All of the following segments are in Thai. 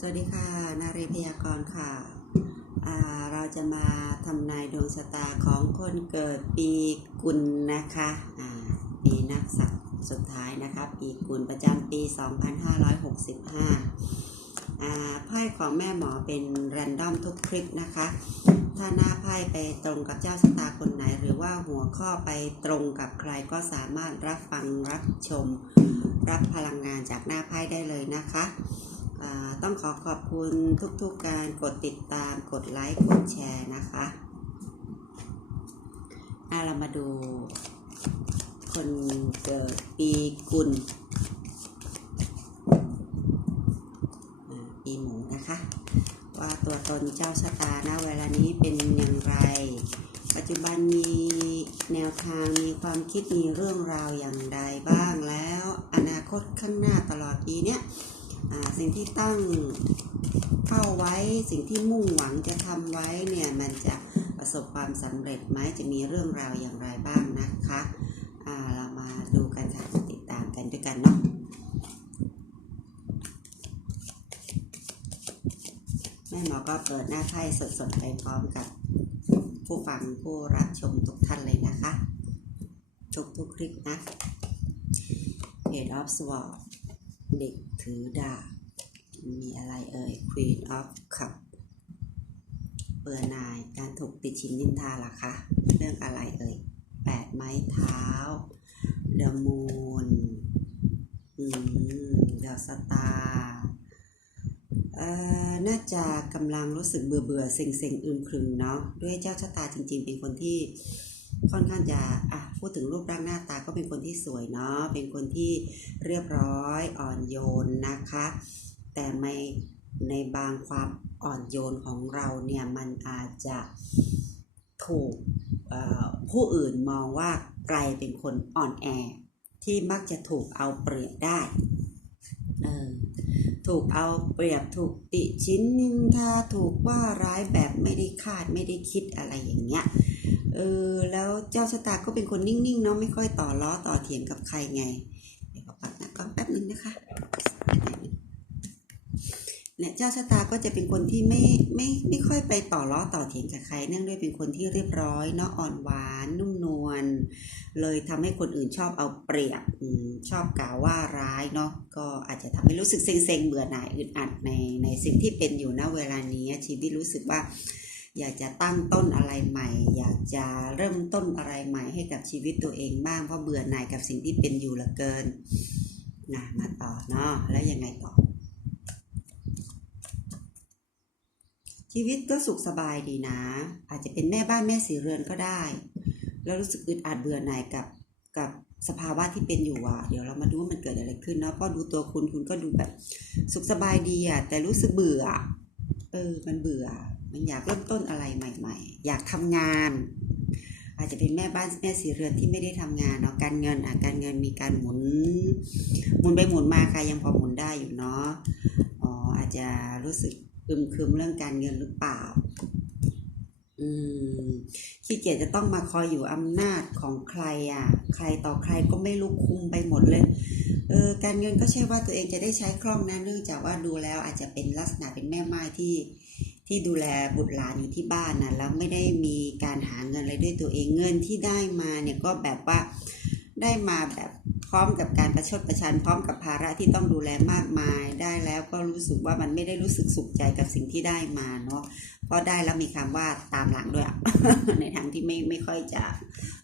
สวัสดีค่ะ นารีพยากรณ์ค่ะ เราจะมาทำนายดวงชะตาของคนเกิดปีกุลนะคะปีนักษัตว์สุดท้ายนะคะ ปีกุลประจำปี 2565อ่าไพ่ของแม่หมอเป็นแรนดอมทุกคลิปนะคะ ถ้าหน้าไพ่ไปตรงกับเจ้าชะตาคนไหน หรือว่าหัวข้อไปตรงกับใครก็สามารถรับฟังรับชม รับพลังงานจากหน้าไพ่ได้เลยนะคะ ต้องขอขอบคุณทุกๆการกดติดตามกดไลค์กดแชร์นะคะอะเรามาดู คนเกิดปีกุลอ่าปีหมูนะคะ ว่าตัวตนเจ้าชะตาณเวลานี้เป็นอย่างไร ปัจจุบันมีแนวทางมีความคิดมีเรื่องราวอย่างใดบ้างแล้ว อนาคตข้างหน้าตลอดปีเนี้ย สิ่งที่ตั้งเป้าไว้สิ่งที่มุ่งหวังจะทำไว้เนี่ยมันจะประสบความสำเร็จไหมจะมีเรื่องราวอย่างไรบ้างนะคะเรามาดูกันค่ะติดตามกันด้วยกันเนาะแม่หมอก็เปิดหน้าไพ่สดๆไปพร้อมกับผู้ฟังผู้รับชมทุกท่านเลยนะคะ ทุกทุกๆคลิปนะ Page of Swords เด็กถือดาบ มีอะไรเอ่ย Queen of Cup เบื่อหน่ายการถูกติดชินนินทาล่ะคะ เรื่องอะไรเอ่ยแปดไม้เท้า The Moon อืม The Star เอ่อน่าจะกำลังรู้สึกเบื่อเบื่อเซ็งเซ็งอึมครึมเนาะด้วยเจ้าชะตาจริง ๆ เป็นคนที่ ค่อนข้างจะอะพูดถึงรูปร่างหน้าตาก็เป็นคนที่สวยเนาะเป็นคนที่เรียบร้อยอ่อนโยนนะคะ แต่ในในบางความอ่อนโยนของเราเนี่ยมันอาจจะถูกผู้อื่นมองว่าไกลเป็นคนอ่อนแอ ที่มักจะถูกเอาเปรียบได้เออถูกเอาเปรียบถูกติชิ้นนินทาถูกว่าร้ายแบบไม่ได้คาดไม่ได้คิดอะไรอย่างเงี้ย เออแล้วเจ้าชะตาก็เป็นคนนิ่งๆเนาะไม่ค่อยต่อล้อต่อเถียงกับใครไงเดี๋ยวปักน้ากล้องแป๊บนึงนะคะเนี่ยเจ้าชะตาก็จะเป็นคนที่ไม่ไม่ไม่ค่อยไปต่อล้อต่อเถียงกับใคร เนื่องด้วยเป็นคนที่เรียบร้อยเนาะอ่อนหวาน นุ่มนวลเลยทำให้คนอื่นชอบเอาเปรียบชอบกล่าวว่าร้ายเนาะก็อาจจะทำให้รู้สึกเซ็งๆเบื่อหน่ายอึดอัดในในสิ่งที่เป็นอยู่ณเวลานี้ชีวิตรู้สึกว่า อยากจะตั้งต้นอะไรใหม่ อยากจะเริ่มต้นอะไรใหม่ให้กับชีวิตตัวเองบ้างเพราะเบื่อหน่ายกับสิ่งที่เป็นอยู่เหลือเกินนะมาต่อเนาะแล้วยังไงต่อ ชีวิตก็สุขสบายดีนะ อาจจะเป็นแม่บ้านแม่สีเรือนก็ได้ แล้วรู้สึกอึดอัดเบื่อหน่ายกับกับสภาวะที่เป็นอยู่อะ เดี๋ยวเรามาดูว่ามันเกิดอะไรขึ้นเนาะเพราะดูตัวคุณคุณก็ดูแบบ สุขสบายดีอะแต่รู้สึกเบื่อ เออ มันเบื่อ มันอยากเริ่มต้นอะไรใหม่ ๆ อยากทำงาน อาจจะเป็นแม่บ้านแม่สีเรือนที่ไม่ได้ทำงานเนาะการเงินอะการเงินมีการหมุน หมุนไปหมุนมาค่ะยังพอหมุนได้อยู่เนาะอ๋ออาจจะรู้สึกอึมครึมเรื่องการเงินหรือเปล่า อืมขี้เกียจจะต้องมาคอยอยู่อำนาจของใครอะ ใครต่อใครก็ไม่รู้คุมไปหมดเลยเออการเงินก็ใช่ว่าตัวเองจะได้ใช้คล่องนะเนื่องจากว่าดูแล้วอาจจะเป็นลักษณะเป็นแม่ไม้ที่ ที่ดูแลบุตรหลานอยู่ที่บ้านนะแล้วไม่ได้มีการหาเงินอะไรด้วยตัวเองเงินที่ได้มาเนี่ยก็แบบว่าได้มาแบบพร้อมกับการประชดประชันพร้อมกับภาระที่ต้องดูแลมากมายได้แล้วก็รู้สึกว่ามันไม่ได้รู้สึกสุขใจกับสิ่งที่ได้มาเนาะเพราะได้แล้วมีคำว่าตามหลังด้วยอะในทางที่ไม่ไม่ค่อยจะ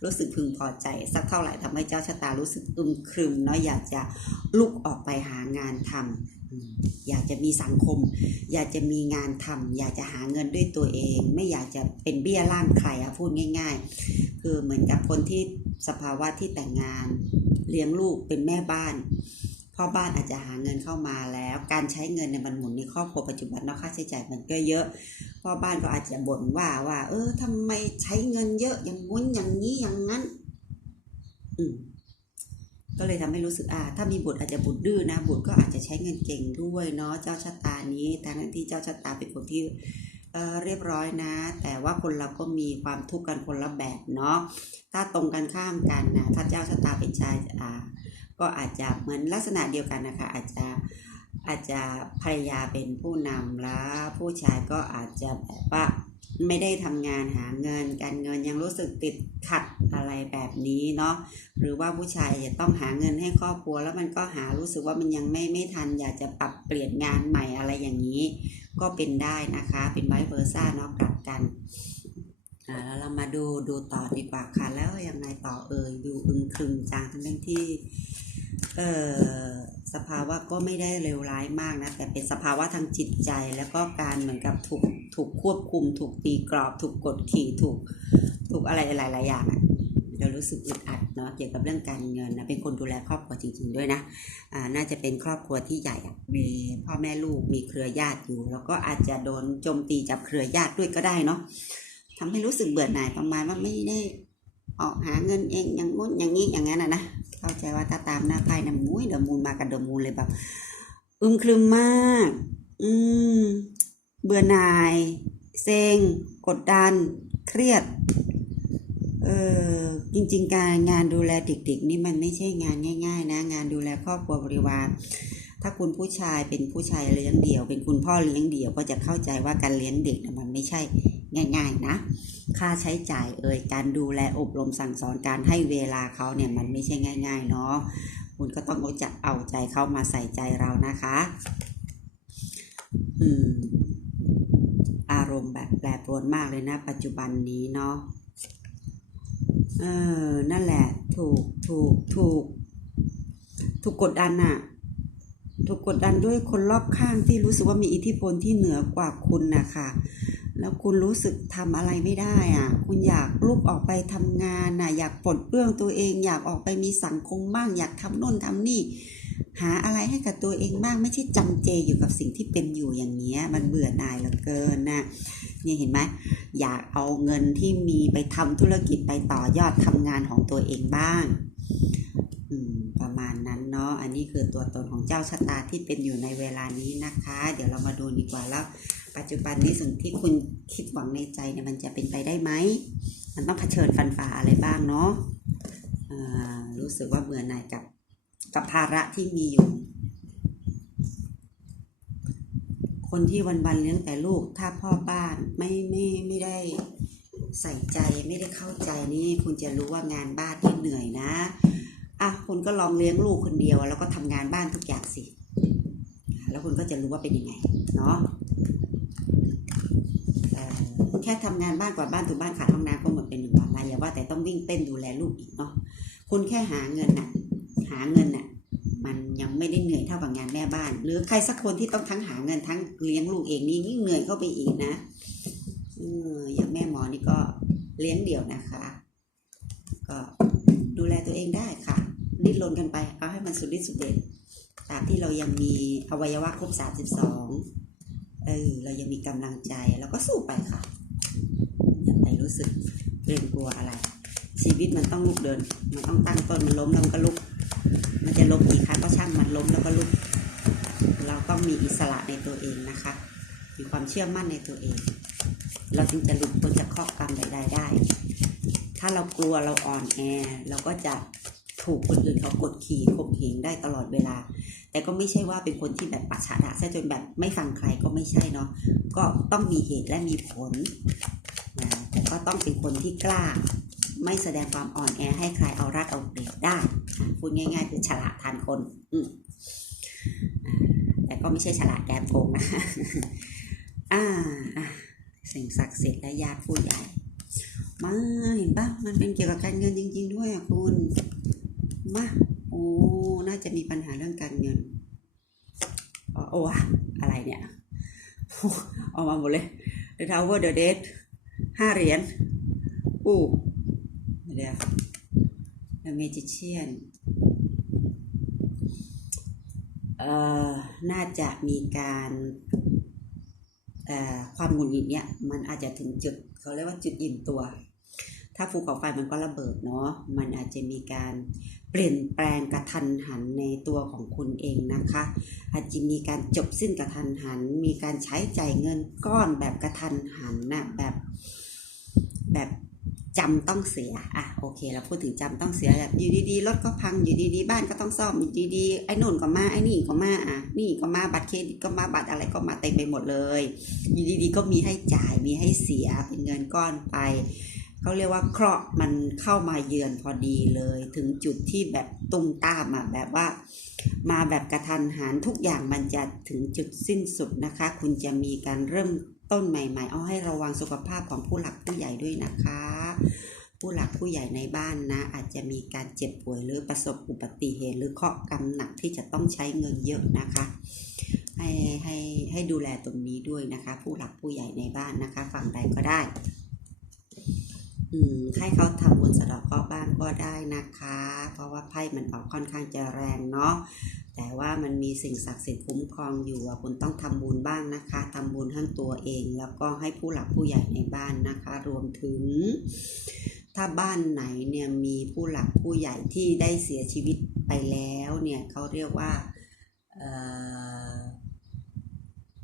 รู้สึกพึงพอใจ สักเท่าไหร่ทำให้เจ้าชะตารู้สึกอึมครึมเนาะอยากจะลุกออกไปหางานทำ อยากจะมีสังคม อยากจะมีงานทำอยากจะหาเงินด้วยตัวเอง ไม่อยากจะเป็นเบี้ยล่างใครอะพูดง่าย ๆ คือเหมือนกับคนที่สภาวะที่แต่งงาน เลี้ยงลูกเป็นแม่บ้านพ่อบ้านอาจจะหาเงินเข้ามาแล้ว การใช้เงินในยมันหมุนในครอบครัวปัจจุบันเนาะค่าใช้จ่ายมันก็เยอะพ่อบ้านก็อาจจะบ่นว่าว่า เออทำไมใช้เงินเยอะอย่างงู้นอย่างนี้อย่างนั้น อืม ก็เลยทำให้รู้สึกอ่าถ้ามีบุตรอาจจะบุตรดื้อนะ บุตรก็อาจจะใช้เงินเก่งด้วยเนาะเจ้าชะตานี้ทั้งที่เจ้าชะตาเป็นคนที่เออเรียบร้อยนะ แต่ว่าคนเราก็มีความทุกข์กันคนละแบบเนาะถ้าตรงกันข้ามกันนะถ้าเจ้าชะตาเป็นชายอ่าก็อาจจะเหมือนลักษณะเดียวกันนะคะอาจจะ อาจจะภรรยาเป็นผู้นำแล้ว ผู้ชายก็อาจจะแบบว่าไม่ได้ทำงานหาเงิน การเงินยังรู้สึกติดขัดอะไรแบบนี้เนาะหรือว่าผู้ชายจะต้องหาเงินให้ครอบครัว แล้วมันก็หารู้สึกว่ามันยังไม่ไม่ทัน อยากจะปรับเปลี่ยนงานใหม่อะไรอย่างนี้ ก็เป็นได้นะคะ เป็นไวเวอร์ซ่าเนาะกลับกันอ่าแล้วเรามาดูดูต่อดีกว่าค่ะ แล้วยังไงต่อเอ่ยดูอึมครึมจังทั้งที่ เอ่อ สภาวะก็ไม่ได้เลวร้ายมากนะ แต่เป็นสภาวะทางจิตใจ แล้วก็การเหมือนกับถูกถูกควบคุม ถูกตีกรอบ ถูกกดขี่ถูกถูกอะไรหลายๆอย่างเรารู้สึกอึดอัดเนาะเกี่ยวกับเรื่องการเงินนะเป็นคนดูแลครอบครัวจริงๆด้วยนะอ่าน่าจะเป็นครอบครัวที่ใหญ่มีพ่อแม่ลูกมีเครือญาติอยู่ แล้วก็อาจจะโดนโจมตีจากเครือญาติด้วยก็ได้เนาะทำให้รู้สึกเบื่อหน่ายประมาณว่าไม่ได้ ออกหาเงินเองอย่างงู้นอย่างนี้อย่างนั้นนะนะเข้าใจว่าถ้าตามหน้าไพ่นะมุ้ยเดมูนมากับเดมูนเลยแบบอึมครึมมาก อืม เบื่อหน่าย เซ็ง กดดัน เครียด เออจริง ๆ การงานดูแลเด็กๆนี่มันไม่ใช่งานง่าย ๆ นะ งานดูแลครอบครัวบริวาร ถ้าคุณผู้ชายเป็นผู้ชายเลี้ยงเดี่ยว เป็นคุณพ่อเลี้ยงเดี่ยวก็จะเข้าใจว่าการเลี้ยงเด็กมันไม่ใช่ง่าย ๆ นะ ค่าใช้จ่ายเอ่ยการดูแลอบรมสั่งสอนการให้เวลาเขาเนี่ยมันไม่ใช่ง่าย ๆ เนาะคุณก็ต้องรู้จักเอาใจเขามาใส่ใจเรานะคะ อืม อารมณ์แบบแปรปรวนมากเลยนะ ปัจจุบันนี้เนาะเออนั่นแหละ ถูกถูกถูก ถูกกดดันอะ ถูกกดดันด้วยคนรอบข้างที่รู้สึกว่ามีอิทธิพลที่เหนือกว่าคุณนะคะแล้วคุณรู้สึกทำอะไรไม่ได้อะ คุณอยากลุกออกไปทำงานน่ะ อยากปลดเปลื้องตัวเอง อยากออกไปมีสังคมบ้าง อยากทำโน่นทำนี่ หาอะไรให้กับตัวเองบ้าง ไม่ใช่จำเจอยู่กับสิ่งที่เป็นอยู่อย่างเงี้ย มันเบื่อหน่ายเหลือเกินนะนี่เห็นไหมอยากเอาเงินที่มีไปทำธุรกิจไปต่อยอดทำงานของตัวเองบ้าง นาะอันนี้คือตัวตนของเจ้าชะตาที่เป็นอยู่ในเวลานี้นะคะ เดี๋ยวเรามาดูดีกว่าแล้วปัจจุบันนี้สิ่งที่คุณคิดหวังในใจเนี่ยมันจะเป็นไปได้ไหม มันต้องเผชิญฟันฝ่าอะไรบ้างเนาะรู้สึกว่าเบื่อหน่ายกับกับภาระที่มีอยู่ คนที่วันๆเลี้ยงแต่ลูก ถ้าพ่อบ้านไม่ไม่ไม่ได้ใส่ใจไม่ได้เข้าใจนี่คุณจะรู้ว่างานบ้านที่เหนื่อยนะ อะคุณก็ลองเลี้ยงลูกคนเดียว แล้วก็ทำงานบ้านทุกอย่างสิ แล้วคุณก็จะรู้ว่าเป็นยังไงเนาะแค่ทำงานบ้านกวาดบ้านถูบ้านขาดห้องน้ำก็หมดเป็นหนึ่งวันละอย่าว่าแต่ต้องวิ่งเต้นดูแลลูกอีกเนาะคุณแค่หาเงินน่ะ หาเงินน่ะ มันยังไม่ได้เหนื่อยเท่ากับงานแม่บ้าน หรือใครสักคนที่ต้องทั้งหาเงินทั้งเลี้ยงลูกเองนี่ยิ่งเหนื่อยเข้าไปอีกนะเอออย่างแม่หมอนี่ก็เลี้ยงเดี่ยวนะคะ ก็ดูแลตัวเองได้ค่ะ ดิ้นรนกันไป เอาให้มันสุดฤทธิ์สุดเด็ดตาบที่เรายังมีอวัยวะครบสามสิบสองเออเรายังมีกำลังใจเราก็สู้ไปค่ะ อย่าไปรู้สึกเกรงกลัวอะไร ชีวิตมันต้องลุกเดิน มันต้องตั้งต้นมันล้มแล้วมันก็ลุก มันจะล้มกี่ครั้งก็ช่างมันล้มแล้วก็ลุก เราต้องมีอิสระในตัวเองนะคะ มีความเชื่อมั่นในตัวเอง เราจึงจะหลุดพ้นจากข้อกรรมใด ๆ ได้ ถ้าเรากลัวเราอ่อนแอเราก็จะ ถูกคนอื่นเขากดขี่ข่มเหงได้ตลอดเวลา แต่ก็ไม่ใช่ว่าเป็นคนที่แบบปัจฉาดะซะจนแบบไม่ฟังใครก็ไม่ใช่เนาะก็ต้องมีเหตุและมีผลนะแต่ก็ต้องเป็นคนที่กล้า ไม่แสดงความอ่อนแอให้ใครเอารัดเอาเปรียบได้พูดง่าย ๆ คือฉลาดทานคนอืแต่ก็ไม่ใช่ฉลาดแกมโกงนะอ่าสิ่งศักดิ์สิทธิ์และญาติผู้ใหญ่มาเห็นปะมันเป็นเกี่ยวกับการเงินจริง ๆ ด้วยอะคุณ มาโอ้น่าจะมีปัญหาเรื่องการเงินโอ้อะอะไรเนี่ยอออกมาหมดเลย The Tower The Dead ห้าเหรียญอู้เดี๋ยว The Magician เอ่อน่าจะมีการเอ่อความหงุดหงิดเนี่ยมันอาจจะถึงจุดเขาเรียกว่าจุดอิ่มตัว ถ้าภูเขาไฟมันก็ระเบิดเนาะมันอาจจะมีการ เปลี่ยนแปลงกระทันหันในตัวของคุณเองนะคะ อาจจะมีการจบสิ้นกระทันหัน มีการใช้ใจ่ายเงินก้อนแบบกระทันหันนะแบบแบบจำต้องเสีย อะโอเคเราพูดถึงจำต้องเสียแบบอยู่ดีๆรถก็พังอยู่ดีๆบ้านก็ต้องซ่อมอยู่ดีๆไอ้นู่นก็มาไอ้นี่ก็มาอะนี่ก็มาบัตรเครดิตก็มาบัตรอะไรก็มาเต็มไปหมดเลยอยู่ดีๆก็มีให้จ่ายมีให้เสียเป็นเงินก้อนไป เขาเรียกว่าเคราะห์มันเข้ามาเยือนพอดีเลย ถึงจุดที่แบบตุ้มตามอะแบบว่า มาแบบกระทันหันทุกอย่างมันจะถึงจุดสิ้นสุดนะคะ คุณจะมีการเริ่มต้นใหม่ๆ เอาให้ระวังสุขภาพของผู้หลักผู้ใหญ่ด้วยนะคะ ผู้หลักผู้ใหญ่ในบ้านนะ อาจจะมีการเจ็บป่วยหรือประสบอุบัติเหตุ หรือเคราะห์กรรมหนักที่จะต้องใช้เงินเยอะนะคะให้ให้ให้ดูแลตรงนี้ด้วยนะคะ ผู้หลักผู้ใหญ่ในบ้านนะคะ ฝั่งใดก็ได้ ให้เขาทำบุญสะเดอกเคราะห์บ้างก็ได้นะคะ เพราะว่าไพ่มันออกค่อนข้างจะแรงเนาะแต่ว่ามันมีสิ่งศักดิ์สิทธิ์คุ้มครองอยู่คุณต้องทำบุญบ้างนะคะทำบุญให้งตัวเอง แล้วก็ให้ผู้หลักผู้ใหญ่ในบ้านนะคะ รวมถึง ถ้าบ้านไหนเนี่ยมีผู้หลักผู้ใหญ่ที่ได้เสียชีวิตไปแล้วเนี่ยเขาเรียกว่าเ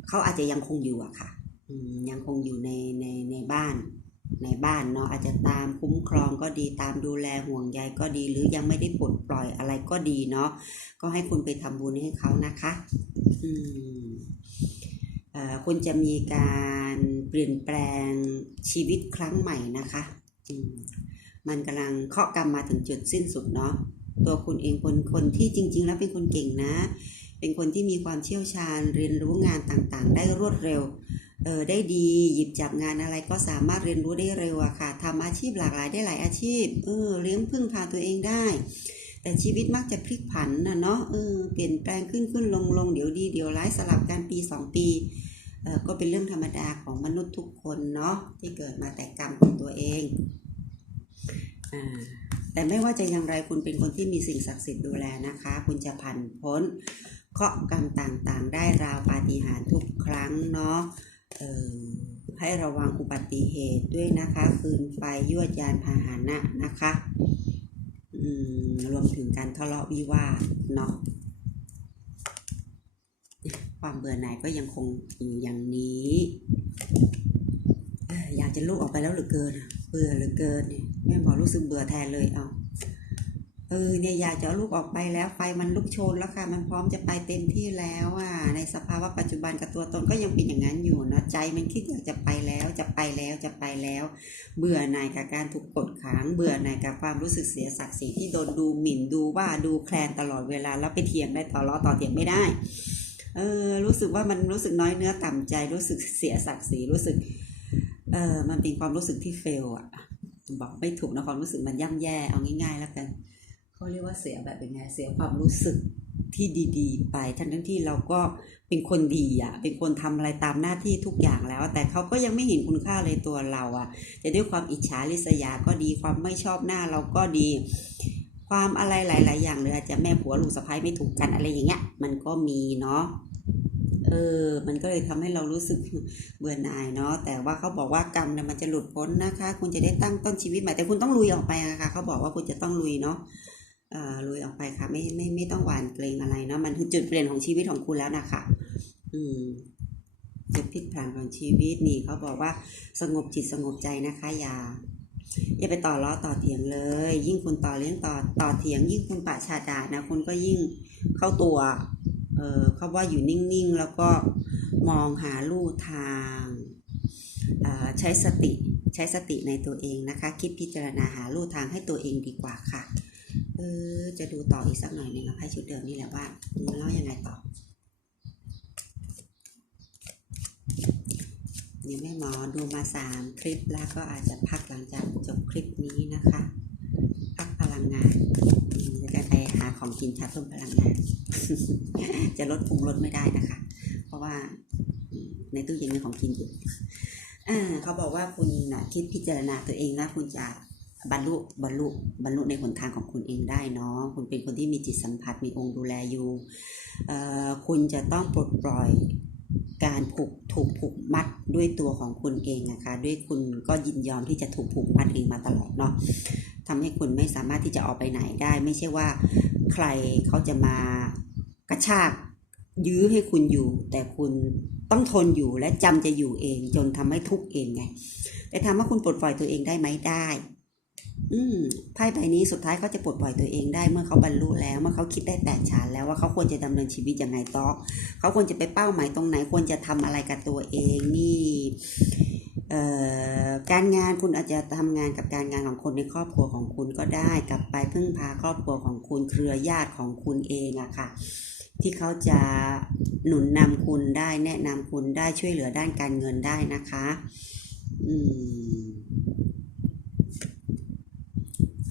เขาอาจจะยังคงอยู่อะค่ะยังคงอยู่ในในในบ้าน ในบ้านเนาะอาจจะตามคุ้มครองก็ดีตามดูแลห่วงใยก็ดีหรือยังไม่ได้ปลดปล่อยอะไรก็ดีเนาะก็ให้คุณไปทำบุญให้เขานะคะ อืมเอ่อคุณจะมีการเปลี่ยนแปลงชีวิตครั้งใหม่นะคะอืมมันกำลังเคาะกรรมมาถึงจุดสิ้นสุดเนาะตัวคุณเองคนคนที่จริง ๆ แล้วเป็นคนเก่งนะ เป็นคนที่มีความเชี่ยวชาญเรียนรู้งานต่างๆ ได้รวดเร็ว เออได้ดีหยิบจับงานอะไรก็สามารถเรียนรู้ได้เร็วอะค่ะทำอาชีพหลากหลายได้หลายอาชีพเออเลี้ยงพึ่งพาตัวเองได้ แต่ชีวิตมักจะพลิกผันนะเนาะเออเปลี่ยนแปลงขึ้นขึ้นลงลงเดี๋ยวดีเดี๋ยวร้ายสลับกันปีสองปีเออก็เป็นเรื่องธรรมดาของมนุษย์ทุกคนเนาะที่เกิดมาแต่กรรมของตัวเองอ่าแต่ไม่ว่าจะอย่างไรคุณเป็นคนที่มีสิ่งศักดิ์สิทธิ์ดูแลนะคะ คุณจะผ่านพ้นเคราะห์กรรมต่างๆ ได้ราวปาฏิหาริย์ทุกครั้งเนาะ ให้ระวังอุบัติเหตุด้วยนะคะฟืนไฟยวดยานพาหนะนะคะอืมรวมถึงการทะเลาะวิวาทเนาะความเบื่อหน่ายก็ยังคงอยู่อย่างนี้ อยากจะลุกออกไปแล้วเหลือเกิน เบื่อเหลือเกินแม่บอกรู้สึกเบื่อแทนเลยเอา เออเนี่ยอยากจะลูกออกไปแล้วไฟมันลุกโชนแล้วค่ะ มันพร้อมจะไปเต็มที่แล้วอะในสภาวะปัจจุบันกับตัวตนก็ยังเป็นอย่างนั้นอยู่นะใจมันคิดอยากจะไปแล้วจะไปแล้วจะไปแล้ว เบื่อหน่ายกับการถูกกดขังเบื่อหน่ายกับความรู้สึกเสียศักดิ์ศรีที่โดนดูหมิ่นดูว่าดูแคลนตลอดเวลาแล้วไปเถียงได้ต่อล้อต่อเถียงไม่ได้เออรู้สึกว่ามันรู้สึกน้อยเนื้อต่ำใจรู้สึกเสียศักดิ์ศรีรู้สึกเออมันเป็นความรู้สึกที่เฟลอะบอกไม่ถูกนะความรู้สึกมันย่ำแย่เอาง่ายๆแล้วกัน เขาเรียกว่าเสียแบบเป็นไงเสียความรู้สึกที่ดีๆ ไปทั้งทั้งที่เราก็เป็นคนดีอะ เป็นคนทำอะไรตามหน้าที่ทุกอย่างแล้ว แต่เขาก็ยังไม่เห็นคุณค่าเลยตัวเราอะจะด้วยความอิจฉาริษยาก็ดีความไม่ชอบหน้าเราก็ดี ความอะไรหลาย ๆ อย่างเลยอาจจะแม่ผัวลูกสะใภ้ไม่ถูกกันอะไรอย่างเงี้ยมันก็มีเนาะเออ มันก็เลยทำให้เรารู้สึกเบื่อหน่ายเนาะ แต่ว่าเขาบอกว่ากรรมเนี่ยมันจะหลุดพ้นนะคะ คุณจะได้ตั้งต้นชีวิตใหม่ แต่คุณต้องลุยออกไปนะคะ เขาบอกว่าคุณจะต้องลุยเนาะ ลุยออกไปค่ะ ไม่ไม่ไม่ต้องหวานเกรงอะไรเนาะมันคือจุดเปลี่ยนของชีวิตของคุณแล้วนะคะอืมจุดพลิกผันของชีวิตนี่เขาบอกว่าสงบจิตสงบใจนะคะอย่าอย่าไปต่อล้อต่อเถียงเลย ยิ่งคุณต่อเลี้ยงต่อต่อเถียง ยิ่งคุณปะชาดานะคุณก็ยิ่งเข้าตัว เออเขาว่าอยู่นิ่งๆ แล้วก็มองหาลู่ทางเออใช้สติใช้สติในตัวเองนะคะ คิดพิจารณาหาลู่ทางให้ตัวเองดีกว่าค่ะ เออจะดูต่ออีกสักหน่อยหนึ่งแล้วไพ่ชุดเดิมนี่แหละว่ามันเล่ายังไงต่อเดี๋ยแม่หมอดูมาสามคลิปแล้วก็อาจจะพักหลังจากจบคลิปนี้นะคะ พักพลังงานจะไปหาของกินชาเพิ่มพลังงาน จะลดปรุงลดไม่ได้นะคะ เพราะว่าในตู้เย็นมีของกินอยู่เขาบอกว่าคุณนะคิดพิจารณาตัวเองนะคุณจะ บรรลุบรรลุบรรลุในหนทางของคุณเองได้เนาะคุณเป็นคนที่มีจิตสัมผัสมีองค์ดูแลอยู่เอ่อคุณจะต้องปลดปล่อยการผูกถูกผูกมัดด้วยตัวของคุณเองนะคะ ด้วยคุณก็ยินยอมที่จะถูกผูกมัดเองมาตลอดเนาะทำให้คุณไม่สามารถที่จะออกไปไหนได้ ไม่ใช่ว่าใครเขาจะมากระชากยื้อให้คุณอยู่ แต่คุณต้องทนอยู่และจำจะอยู่เองจนทำให้ทุกข์เองไง แต่ถามว่าคุณปลดปล่อยตัวเองได้ไหมได้ อืมไพ่ใบนี้สุดท้ายเขาจะปลดปล่อยตัวเองได้เมื่อเขาบรรลุแล้ว เมื่อเขาคิดได้แตกฉานแล้วว่าเขาควรจะดำเนินชีวิตยังไงต่อ เขาควรจะไปเป้าหมายตรงไหนควรจะทำอะไรกับตัวเองนี่เอ่อการงานคุณอาจจะทำงานกับการงานของคนในครอบครัวของคุณก็ได้ กลับไปพึ่งพาครอบครัวของคุณเครือญาติของคุณเองอะค่ะ ที่เขาจะหนุนนำคุณได้แนะนำคุณได้ช่วยเหลือด้านการเงินได้นะคะ อืม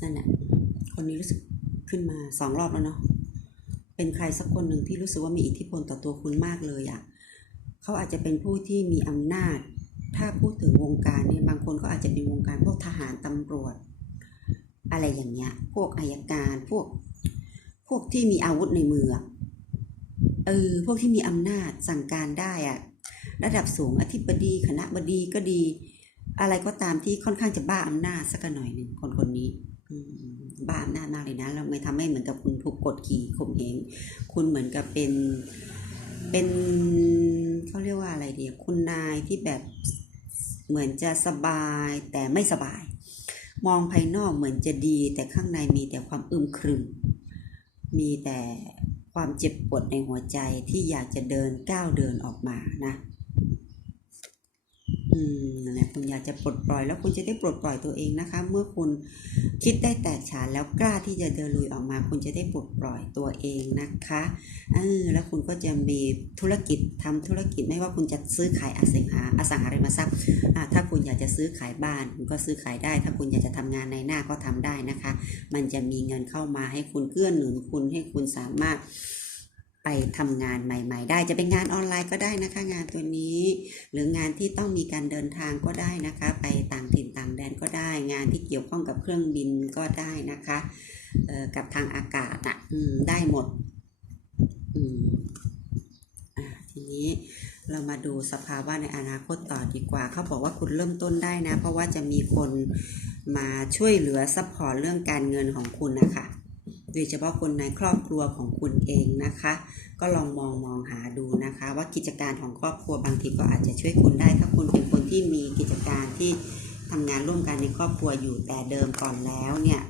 นั่นแหละคนนี้รู้สึกขึ้นมาสองรอบแล้วเนาะเป็นใครสักคนหนึ่งที่รู้สึกว่ามีอิทธิพลต่อตัวคุณมากเลยอะ่ะเขาอาจจะเป็นผู้ที่มีอำนาจ ถ้าพูดถึงวงการเนี่ยบางคนก็อาจจะเป็นวงการพวกทหารตำรวจ อะไรอย่างเงี้ย พวกอายการพวก พวกที่มีอาวุธในมือเออพวกที่มีอำนาจสั่งการได้อะระดับสูงอธิบดีคณะบดีก็ดี อะไรก็ตามที่ค่อนข้างจะบ้าอำนาจสักหน่อยหนึ่งคนคนนี้ บ้าอำนามากเลยนะเราไม่ทำให้เหมือนกับคุณถูกกดขี่ข่มเหงคุณเหมือนกับเป็นเป็นเขาเรียกว่าอะไรดีคุณนายที่แบบเหมือนจะสบายแต่ไม่สบาย มองภายนอกเหมือนจะดีแต่ข้างในมีแต่ความอึมครึม มีแต่ความเจ็บปวดในหัวใจที่อยากจะเดินก้าวเดินออกมานะ อืมนั่นแหละคุณอยากจะปลดปล่อยแล้วคุณจะได้ปลดปล่อยตัวเองนะคะ เมื่อคุณคิดได้แตกฉานแล้วกล้าที่จะเดินลุยออกมา คุณจะได้ปลดปล่อยตัวเองนะคะเออแล้วคุณก็จะมีธุรกิจทำธุรกิจไม่ว่าคุณจะซื้อขายอสังหาอสังหาริมทรัพย์อ่าถ้าคุณอยากจะซื้อขายบ้าน คุณก็ซื้อขายได้ ถ้าคุณอยากจะทำงานในหน้าก็ทำได้นะคะ มันจะมีเงินเข้ามาให้คุณเกื้อหนุนคุณให้คุณสามารถ ไปทำงานใหม่ ๆ ได้จะเป็นงานออนไลน์ก็ได้นะคะ งานตัวนี้ หรืองานที่ต้องมีการเดินทางก็ได้นะคะ ไปต่างถิ่นต่างแดนก็ได้ งานที่เกี่ยวข้องกับเครื่องบินก็ได้นะคะกับทางอากาศอะได้หมดอะทีนี้เรามาดูสภาวะในอนาคตต่อดีกว่า เขาบอกว่าคุณเริ่มต้นได้นะ เพราะว่าจะมีคนมาช่วยเหลือซัพพอร์ตเรื่องการเงินของคุณนะคะ โดยเฉพาะคนในครอบครัวของคุณเองนะคะ ก็ลองมองมองหาดูนะคะ ว่ากิจการของครอบครัวบางทีก็อาจจะช่วยคุณได้ถ้าคุณเป็นคนที่มีกิจการที่ทำงานร่วมกันในครอบครัวอยู่แต่เดิมก่อนแล้วเนี่ย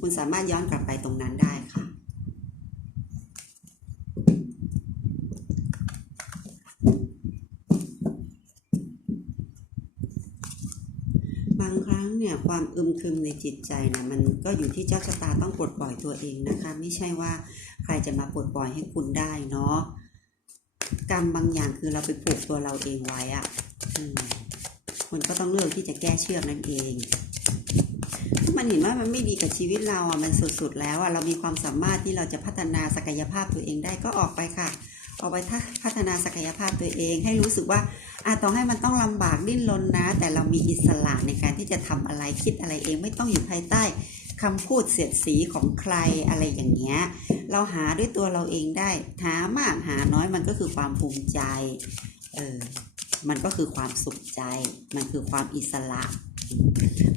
คุณสามารถย้อนกลับไปตรงนั้นได้ค่ะ บางครั้งเนี่ย ความอึมครึมในจิตใจนะมันก็อยู่ที่เจ้าชะตาต้องปลดปล่อยตัวเองนะคะ ไม่ใช่ว่าใครจะมาปลดปล่อยให้คุณได้เนาะกรรมบางอย่างคือเราไปผูกตัวเราเองไว้อะอืมมันก็ต้องเลือกที่จะแก้เชือกนั่นเองมันเห็นว่ามันไม่ดีกับชีวิตเราอะมันสุดๆแล้วอะเรามีความสามารถที่เราจะพัฒนาศักยภาพตัวเองได้ก็ออกไปค่ะ ออกไปถ้าพัฒนาศักยภาพตัวเอง ให้รู้สึกว่าอาต่อให้มันต้องลำบากดิ้นรนนะ แต่เรามีอิสระในการที่จะทำอะไรคิดอะไรเองไม่ต้องอยู่ภายใต้คำพูดเสียดสีของใครอะไรอย่างเงี้ย เราหาด้วยตัวเราเองได้ หามากหาน้อยมันก็คือความภูมิใจ เออ มันก็คือความสุขใจ มันคือความอิสระ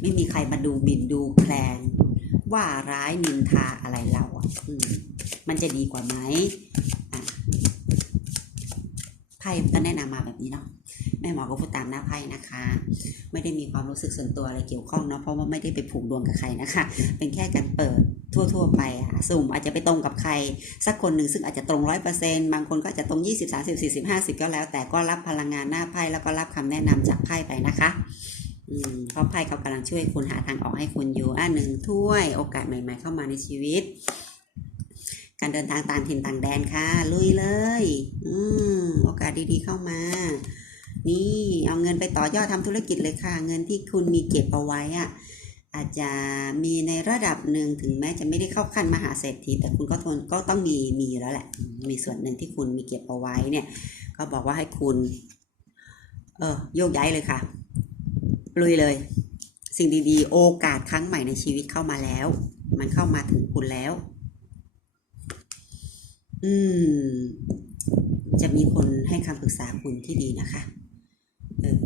ไม่มีใครมาดูหมิ่นดูแคลนว่าร้ายนินทาอะไรเราอะมมันจะดีกว่าไหม ไพ่ก็แนะนำมาแบบนี้เนาะแม่หมอก็พูดตามหน้าไพ่นะคะ ไม่ได้มีความรู้สึกส่วนตัวอะไรเกี่ยวข้องเนาะเพราะว่าไม่ได้ไปผูกดวงกับใครนะคะ เป็นแค่การเปิดทั่วๆไปอะสุ่มอาจจะไปตรงกับใคร สักคนหนึ่งซึ่งอาจจะตรงร้อยเปอร์เซ็นต์บางคนก็อาจจะตรงยี่สิบสามสิบสี่สิบห้าสิบก็แล้ว แต่ก็รับพลังงานหน้าไพ่แล้วก็รับคำแนะนำจากไพ่ไปนะคะอืมเพราะไพ่เขากำลังช่วยคุณหาทางออกให้คุณอยู่อะหนึ่งถ้วยโอกาสใหม่ ๆ เข้ามาในชีวิต การเดินทางต่างถิ่นต่างแดนค่ะ ลุยเลย อืมโอกาสดีๆเข้ามา นี่เอาเงินไปต่อยอดทำธุรกิจเลยค่ะ เงินที่คุณมีเก็บเอาไว้อะอาจจะมีในระดับหนึ่งถึงแม้จะไม่ได้เข้าขั้นมหาเศรษฐีแต่คุณก็ทนก็ต้องมีมีแล้วแหละ มีส่วนหนึ่งที่คุณมีเก็บเอาไว้เนี่ย ก็บอกว่าให้คุณ เออโยกย้ายเลยค่ะ ลุยเลย สิ่งดีๆ โอกาสครั้งใหม่ในชีวิตเข้ามาแล้ว มันเข้ามาถึงคุณแล้ว อืม จะมีคนให้คำปรึกษาคุณที่ดีนะคะเออ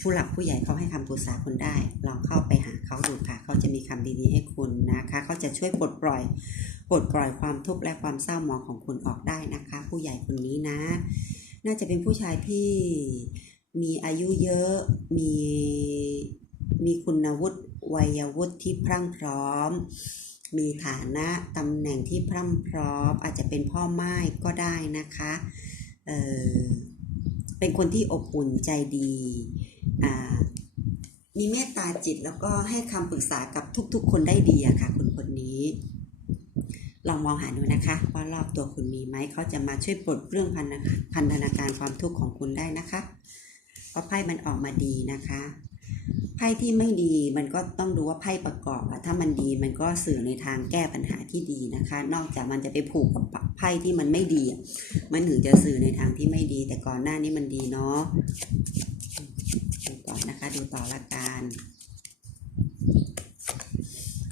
ผู้หลักผู้ใหญ่เขาให้คำปรึกษาคุณได้ ลองเข้าไปหาเขาดูค่ะ เขาจะมีคำดีๆให้คุณนะคะ เขาจะช่วยปลดปล่อย ปลดปล่อยความทุกข์และความเศร้าหมองของคุณออกได้นะคะ ผู้ใหญ่คนนี้นะ น่าจะเป็นผู้ชายที่มีอายุเยอะ มีมีคุณวุฒิวัยวุฒิที่พรั่งพร้อม มีฐานะตำแหน่งที่พรั่งพร้อม อาจจะเป็นพ่อไม้ก็ได้นะคะเออเป็นคนที่อบอุ่นใจดีอ่ามีเมตตาจิตแล้วก็ให้คำปรึกษากับทุกๆ คนได้ดีอะค่ะคนคนนี้ ลองมองหาดูนะคะ ว่ารอบตัวคุณมีไหมเขาจะมาช่วยปลดเรื่องพันธพันธนาการความทุกข์ของคุณได้นะคะเพราะไพ่มันออกมาดีนะคะ ไพ่ที่ไม่ดีมันก็ต้องดูว่าไพ่ประกอบอะถ้ามันดีมันก็สื่อในทางแก้ปัญหาที่ดีนะคะ นอกจากมันจะไปผูกกับไพ่ที่มันไม่ดี มันถึงจะสื่อในทางที่ไม่ดี แต่ก่อนหน้านี้มันดีเนาะดูต่อนะคะดูต่อละกัน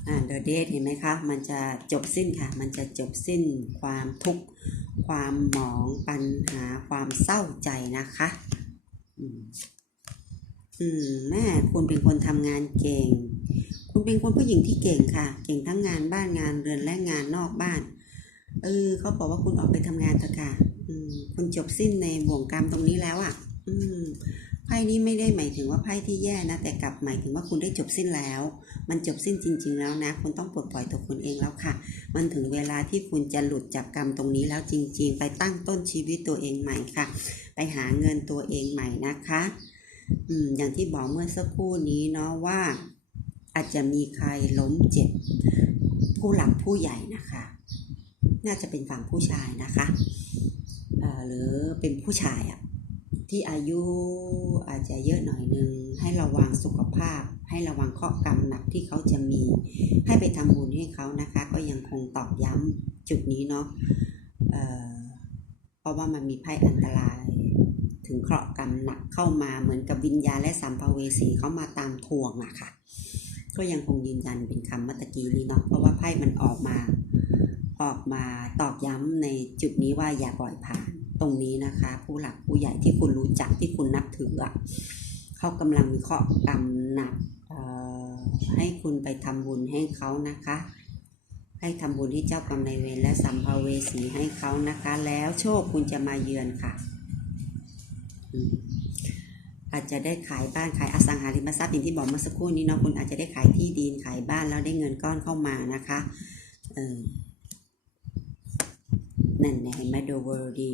อ่าเดอะเดทเห็นไหมคะ มันจะจบสิ้นค่ะ มันจะจบสิ้นความทุกข์ความหมองปัญหาความเศร้าใจนะคะ อืม อืมแม่คุณเป็นคนทำงานเก่ง คุณเป็นคนผู้หญิงที่เก่งค่ะ เก่งทั้งงานบ้านงานเรือนและงานนอกบ้าน เออเขาบอกว่าคุณออกไปทำงานเถอะค่ะ อืมคุณจบสิ้นในบ่วงกรรมตรงนี้แล้วอะ่ะ อืมไพ่นี้ไม่ได้หมายถึงว่าไพ่ที่แย่นะ แต่กลับหมายถึงว่าคุณได้จบสิ้นแล้ว มันจบสิ้นจริง ๆ แล้วนะ คุณต้องปลดปล่อยตัวคุณเองแล้วค่ะ มันถึงเวลาที่คุณจะหลุดจากกรรมตรงนี้แล้วจริง ๆ ไปตั้งต้นชีวิตตัวเองใหม่ค่ะ ไปหาเงินตัวเองใหม่นะคะ อืมอย่างที่บอกเมื่อสักครู่นี้เนาะว่าอาจจะมีใครล้มเจ็บ ผู้หลักผู้ใหญ่นะคะ น่าจะเป็นฝั่งผู้ชายนะคะเอ่อหรือเป็นผู้ชายอะที่อายุอาจจะเยอะหน่อยนึง ให้ระวังสุขภาพ ให้ระวังข้อกรรมหนักที่เขาจะมี ให้ไปทำบุญให้เขานะคะ ก็ยังคงตอกย้ำจุดนี้เนาะเอ่อเพราะว่ามันมีภัยอันตราย ถึงเคราะห์กรรมหนักเข้ามาเหมือนกับวิญญาณและสัมภเวสีเข้ามาตามทวงอะค่ะ ก็ยังคงยืนยันเป็นคำเมื่อตกี้นี้เนาะเพราะว่าไพ่มันออกมา ออกมาตอกย้ำในจุดนี้ว่าอย่าปล่อยผ่านตรงนี้นะคะ ผู้หลักผู้ใหญ่ที่คุณรู้จักที่คุณนับถืออะเขากำลังมีเคราะห์กรรมหนักให้คุณไปทำบุญให้เขานะคะให้ทำบุญให้เจ้ากรรมนายเวรและสัมภเวสีให้เขานะคะ แล้วโชคคุณจะมาเยือนค่ะ อาจจะได้ขายบ้านขายอสังหาริมทรัพย์อย่างที่บอกเมื่อสักครู่นี้เนาะคุณอาจจะได้ขายที่ดินขายบ้านแล้วได้เงินก้อนเข้ามานะคะเออนั่นเห็นไหมดูเวอร์ดี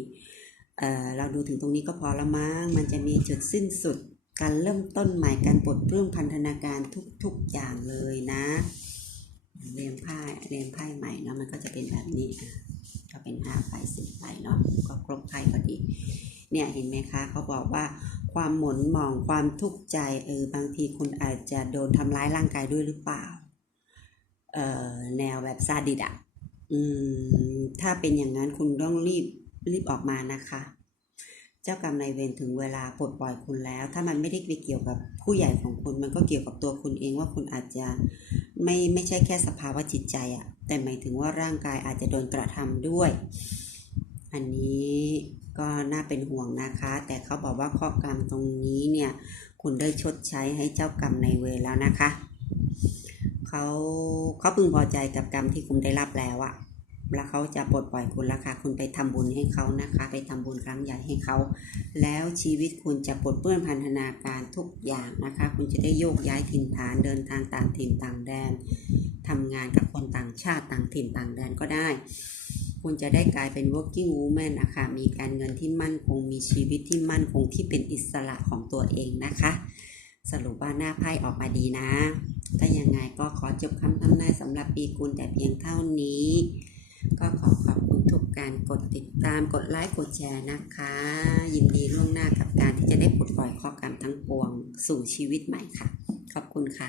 เออเราดูถึงตรงนี้ก็พอละมั้งมันจะมีจุดสิ้นสุดการเริ่มต้นใหม่การปลดเปลื้องพันธนาการทุกๆอย่างเลยนะเรียงไพ่เรียงไพ่ใหม่เนาะมันก็จะเป็นแบบนี้ ก็เป็นห้าใบสิบใบเนาะก็ครบไพ่พอดีเนี่ยเห็นไหมคะเขาบอกว่าความหม่นหมองความทุกข์ใจเออบางทีคุณอาจจะโดนทำร้ายร่างกายด้วยหรือเปล่าเอ่อแนวแบบซาดิสอะอืมถ้าเป็นอย่างนั้นคุณต้องรีบรีบออกมานะคะ เจ้ากรรมนายเวรถึงเวลาปลดปล่อยคุณแล้ว ถ้ามันไม่ได้ไปเกี่ยวกับผู้ใหญ่ของคุณ มันก็เกี่ยวกับตัวคุณเองว่าคุณอาจจะไม่ไม่ใช่แค่สภาวะจิตใจอะ แต่หมายถึงว่าร่างกายอาจจะโดนกระทำด้วย อันนี้ก็น่าเป็นห่วงนะคะ แต่เขาบอกว่าข้อกรรมตรงนี้เนี่ยคุณได้ชดใช้ให้เจ้ากรรมในเวรแล้วนะคะเขาเขาพึงพอใจกับกรรมที่คุณได้รับแล้วอะแล้วเขาจะปลดปล่อยคุณแล้วค่ะ คุณไปทำบุญให้เขานะคะ ไปทำบุญครั้งใหญ่ให้เขา แล้วชีวิตคุณจะปลดเปื้อนพันธนาการทุกอย่างนะคะ คุณจะได้โยกย้ายถิ่นฐานเดินทางต่างถิ่นต่างแดนทำงานกับ คนต่างชาติต่างถิ่นต่างแดนก็ได้ คุณจะได้กลายเป็น working woman นะคะมีการเงินที่มั่นคงมีชีวิตที่มั่นคงที่เป็นอิสระของตัวเองนะคะ สรุปว่าหน้าไพ่ออกมาดีนะ ถ้ายังไงก็ขอจบคำทำนายสำหรับปีกุลแต่เพียงเท่านี้ ก็ขอขอบคุณทุกการกดติดตามกดไลค์กดแชร์นะคะ ยินดีล่วงหน้ากับการที่จะได้ปลดปล่อยข้อกรรมทั้งปวงสู่ชีวิตใหม่ค่ะ ขอบคุณค่ะ